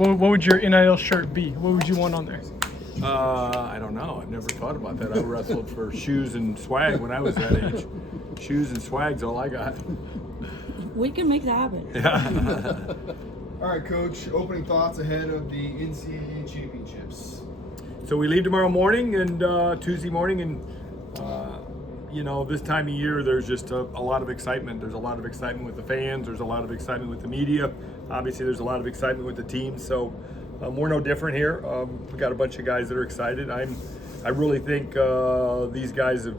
What would your NIL shirt be? What would you want on there? I don't know. I've never thought about that. I wrestled for shoes and swag when I was that age. Shoes and swag's all I got. We can make that happen. Yeah. All right, Coach, opening thoughts ahead of the NCAA championships. So we leave tomorrow morning and Tuesday morning, and this time of year there's just a lot of excitement. There's a lot of excitement with the fans. There's a lot of excitement with the media. Obviously, there's a lot of excitement with the team. So we're no different here. We got a bunch of guys that are excited. I really think these guys have,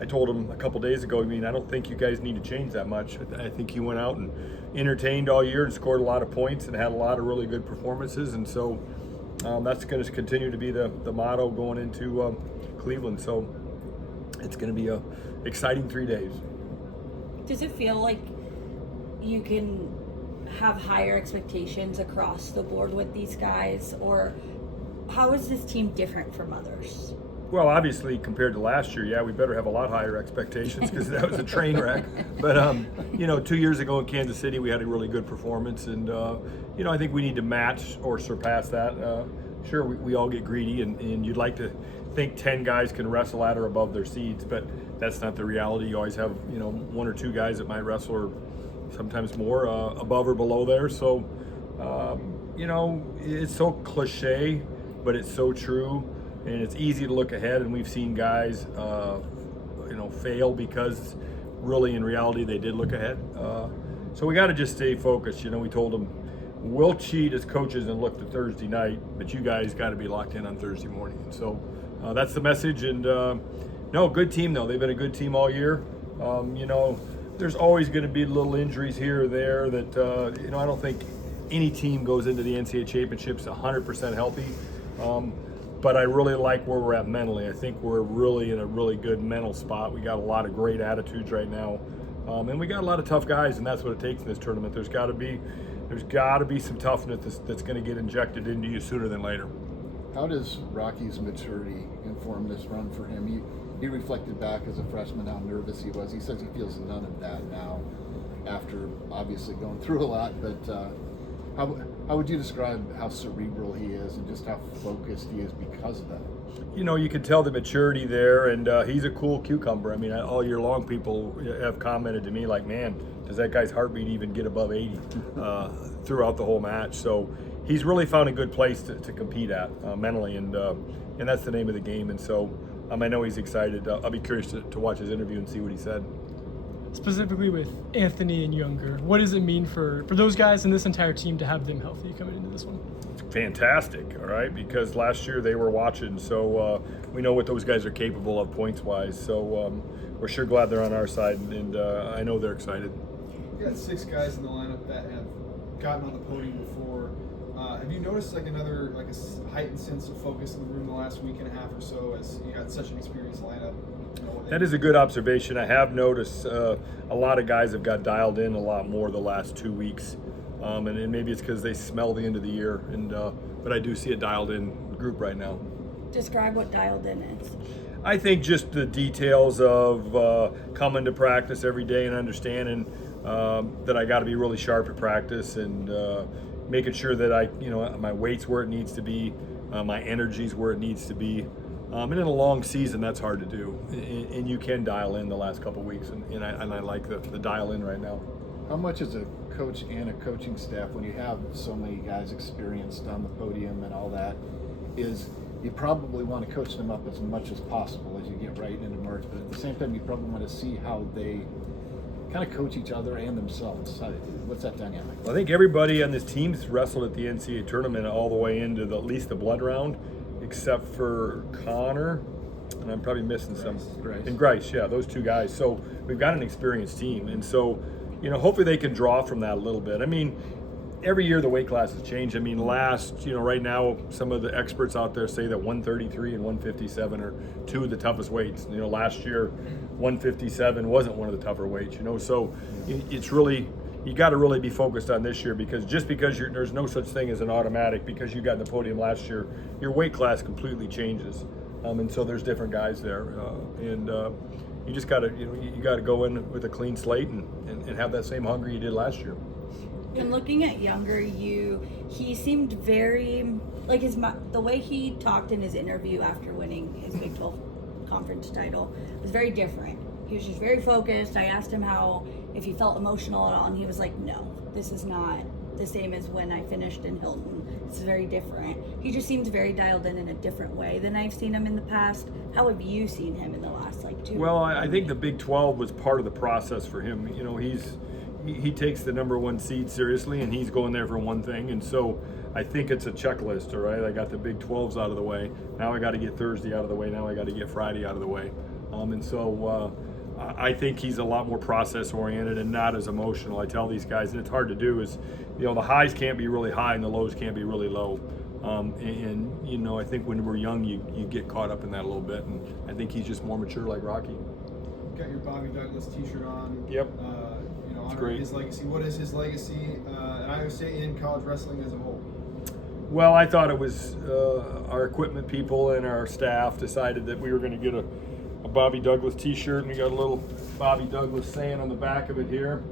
I told them a couple days ago, I don't think you guys need to change that much. I think you went out and entertained all year and scored a lot of points and had a lot of really good performances. And so that's going to continue to be the motto going into Cleveland. So it's going to be a exciting 3 days. Does it feel like you can have higher expectations across the board with these guys, or how is this team different from others? Well, obviously, compared to last year, yeah, we better have a lot higher expectations because that was a train wreck. But, 2 years ago in Kansas City, we had a really good performance. And, I think we need to match or surpass that. Sure, we all get greedy, and you'd like to think 10 guys can wrestle at or above their seeds, but that's not the reality. You always have, one or two guys that might wrestle, or sometimes more, above or below there. So, it's so cliche, but it's so true. And it's easy to look ahead, and we've seen guys, fail because really in reality they did look ahead. So we got to just stay focused. We told them we'll cheat as coaches and look to Thursday night, but you guys got to be locked in on Thursday morning. And so that's the message. And good team though. They've been a good team all year. There's always going to be little injuries here or there that I don't think any team goes into the NCAA championships 100% healthy. But I really like where we're at mentally. I think we're really in a really good mental spot. We got a lot of great attitudes right now, and we got a lot of tough guys, and that's what it takes in this tournament. There's got to be some toughness that's going to get injected into you sooner than later. How does Rocky's maturity inform this run for him? He reflected back as a freshman how nervous he was. He says he feels none of that now, after obviously going through a lot. But how would you describe how cerebral he is and just how focused he is because of that? You can tell the maturity there, and he's a cool cucumber. All year long people have commented to me like, man, does that guy's heartbeat even get above 80 throughout the whole match? So he's really found a good place to compete at mentally, and that's the name of the game. And so I know he's excited. I'll be curious to watch his interview and see what he said. Specifically with Anthony and Younger, what does it mean for those guys and this entire team to have them healthy coming into this one? Fantastic, all right, because last year they were watching, so we know what those guys are capable of points-wise. So we're sure glad they're on our side, and I know they're excited. You got 6 guys in the lineup that have gotten on the podium before. Have you noticed a heightened sense of focus in the room the last week and a half or so, as you got such an experienced lineup? That is a good observation. I have noticed a lot of guys have got dialed in a lot more the last 2 weeks, and maybe it's because they smell the end of the year. But I do see a dialed in group right now. Describe what dialed in is. I think just the details of coming to practice every day and understanding that I got to be really sharp at practice, and making sure that my weight's where it needs to be, my energy's where it needs to be. And in a long season, that's hard to do, and you can dial in the last couple of weeks, and I like the dial in right now. How much as a coach and a coaching staff, when you have so many guys experienced on the podium and all that, is you probably want to coach them up as much as possible as you get right into March, but at the same time, you probably want to see how they kind of coach each other and themselves. What's that dynamic? Well, I think everybody on this team's wrestled at the NCAA tournament all the way into at least the blood round, except for Connor, and I'm probably missing some. And Grice, yeah, those 2 guys. So we've got an experienced team, and so hopefully they can draw from that a little bit. Every year the weight classes change. Right now some of the experts out there say that 133 and 157 are 2 of the toughest weights. Last year 157 wasn't one of the tougher weights. So it's really, you got to really be focused on this year, because just because there's no such thing as an automatic, because you got in the podium last year, your weight class completely changes, and so there's different guys there, and you just got to you got to go in with a clean slate and have that same hunger you did last year. And looking at younger you, he seemed very like the way he talked in his interview after winning his Big 12 conference title was very different. He was just very focused. I asked him if he felt emotional at all, and he was like, "No, this is not the same as when I finished in Hilton. It's very different." He just seems very dialed in a different way than I've seen him in the past. How have you seen him in the last 2 Well, I think the Big 12 was part of the process for him. You know, he takes the number 1 seed seriously, and he's going there for one thing. And so I think it's a checklist, all right? I got the Big 12s out of the way. Now I got to get Thursday out of the way. Now I got to get Friday out of the way. And so I think he's a lot more process oriented and not as emotional. I tell these guys, and it's hard to do, is, you know, the highs can't be really high and the lows can't be really low. And you know, I think when we're young, you get caught up in that a little bit. And I think he's just more mature like Rocky. You've got your Bobby Douglas t-shirt on. Yep. You know, honoring great. his legacy. What is his legacy at Iowa State and college wrestling as a whole? Well, I thought it was our equipment people and our staff decided that we were going to get a Bobby Douglas t-shirt, and we got a little Bobby Douglas saying on the back of it here.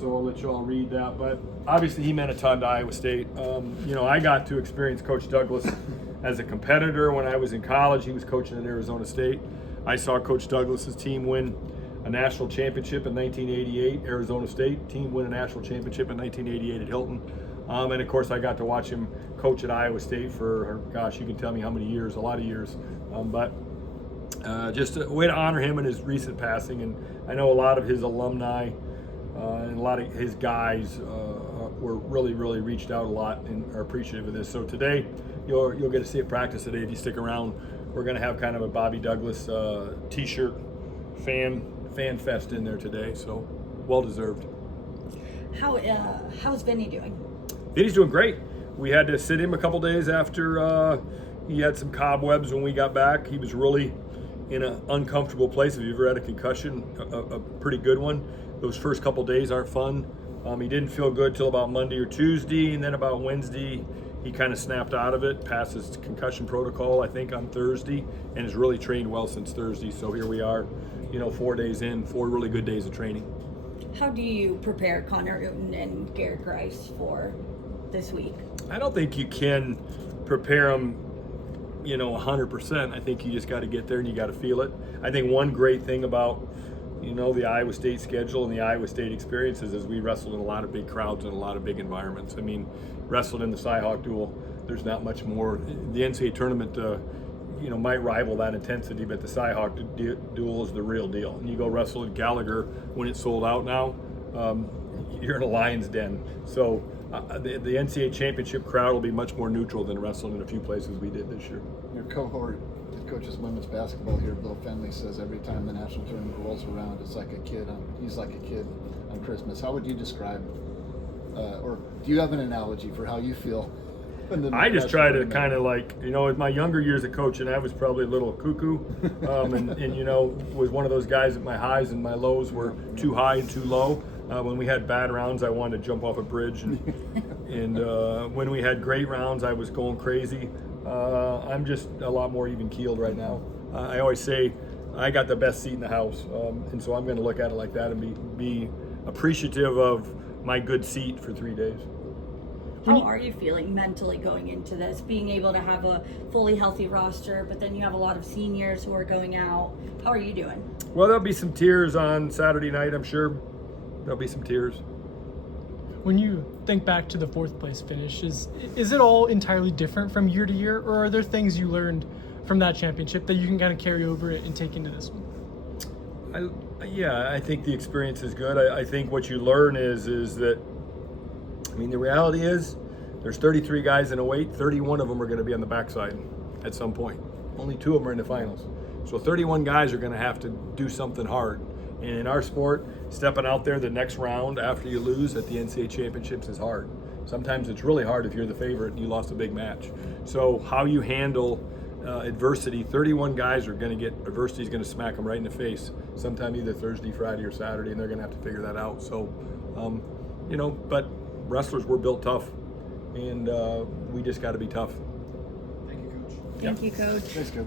So I'll let you all read that. But obviously he meant a ton to Iowa State. You know, I got to experience Coach Douglas as a competitor when I was in college. He was coaching at Arizona State. I saw Coach Douglas's team win a national championship in 1988. Arizona State team win a national championship in 1988 at Hilton. And of course I got to watch him coach at Iowa State for, gosh, you can tell me how many years, a lot of years. But just a way to honor him and his recent passing. And I know a lot of his alumni and a lot of his guys were really reached out a lot and are appreciative of this. So today you'll get to see it practice today if you stick around. We're going to have kind of a Bobby Douglas t-shirt fan fest in there today, so well deserved. How's Vinny doing? Vinny's doing great. We had to sit him a couple days after he had some cobwebs when we got back. He was really in an uncomfortable place. If you've ever had a concussion, a pretty good one, those first couple days aren't fun. He didn't feel good till about Monday or Tuesday, and then about Wednesday he kind of snapped out of it, passed his concussion protocol I think on Thursday, and has really trained well since Thursday. So here we are, you know, 4 days in, 4 really good days of training. How do you prepare Connor Newton and Garrett Grice for this week? I don't think you can prepare them, you know, 100%. I think you just got to get there and you got to feel it. I think one great thing about, you know, the Iowa State schedule and the Iowa State experiences is we wrestled in a lot of big crowds and a lot of big environments. I mean, wrestled in the Cyhawk duel, there's not much more. The NCAA tournament, you know, might rival that intensity, but the Cyhawk duel is the real deal. And you go wrestle at Gallagher when it's sold out now, you're in a lion's den. So the NCAA championship crowd will be much more neutral than wrestling in a few places we did this year. Your cohort that coaches women's basketball here, Bill Fenley, says every time the national tournament rolls around, it's like a kid. He's like a kid on Christmas. How would you describe, or do you have an analogy for how you feel? I just try to kind of like, you know, in my younger years of coaching, I was probably a little cuckoo, and you know, was one of those guys that my highs and my lows were too high and too low. When we had bad rounds, I wanted to jump off a bridge, and when we had great rounds, I was going crazy. I'm just a lot more even keeled right now. I always say I got the best seat in the house, and so I'm going to look at it like that and be appreciative of my good seat for 3 days. How are you feeling mentally going into this, being able to have a fully healthy roster, but then you have a lot of seniors who are going out? How are you doing? Well, there'll be some tears on Saturday night, I'm sure. There'll be some tears. When you think back to the 4th place finish, is it all entirely different from year to year, or are there things you learned from that championship that you can kind of carry over and take into this one? I think the experience is good. I think what you learn is that, I mean, the reality is there's 33 guys in a weight, 31 of them are going to be on the backside at some point. Only 2 of them are in the finals. So 31 guys are going to have to do something hard. And in our sport, stepping out there the next round after you lose at the NCAA championships is hard. Sometimes it's really hard if you're the favorite and you lost a big match. So how you handle adversity, 31 guys are going to get, adversity is going to smack them right in the face sometime either Thursday, Friday, or Saturday, and they're going to have to figure that out. So, you know, but wrestlers, we're built tough, and we just got to be tough. Thank you, Coach. Thank you, Coach. Thanks, Coach.